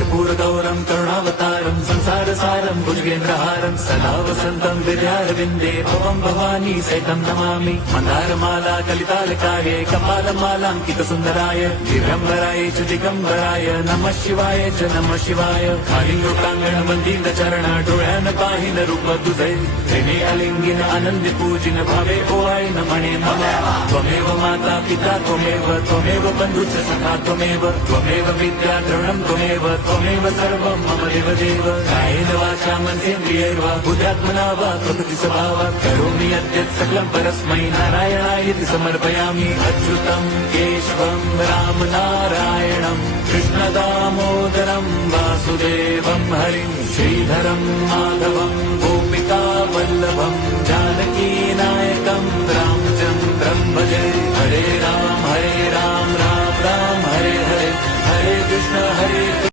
कर्पूरगौरं करुणावतारं संसारसारं भुजगेन्द्रहारं सदा वसन्तं विद्यारविन्दे भवं भवानी सहितं नमामि। मन्दारमाला कलितालकाये कपालमालाङ्कितसुन्दराय दिगम्बराय च दिगम्बराय नमः शिवाय च नमः शिवाय। कालिङ्गोटाङ्गणवन्दीतचरण डोळ्यान पाहिन रूप तुझे प्रेमे अलिंगिन आनंदी पूजिन भावे ओवाय नमणे मम। त्वमेव माता पिता त्वमेव बन्धुश्च सखा त्वमेव विद्या द्रविणं त्वमेव सर्वं मम देवदेव। कायेन वाचा मनसेन्द्रियैर्वा बुद्ध्यात्मना वा प्रकृति स्वभावात् करोमि यद्यत् सकलं परस्मै नारायणायति समर्पयामि। अच्युतं केशवं राम नारायणं कृष्णदामोदरं वासुदेवं हरिं श्रीधरं माधवं गोपिका वल्लभं जानकीनायकं रामचन्द्रं भजे। हरे राम राम राम हरे हरे, हरे कृष्ण हरे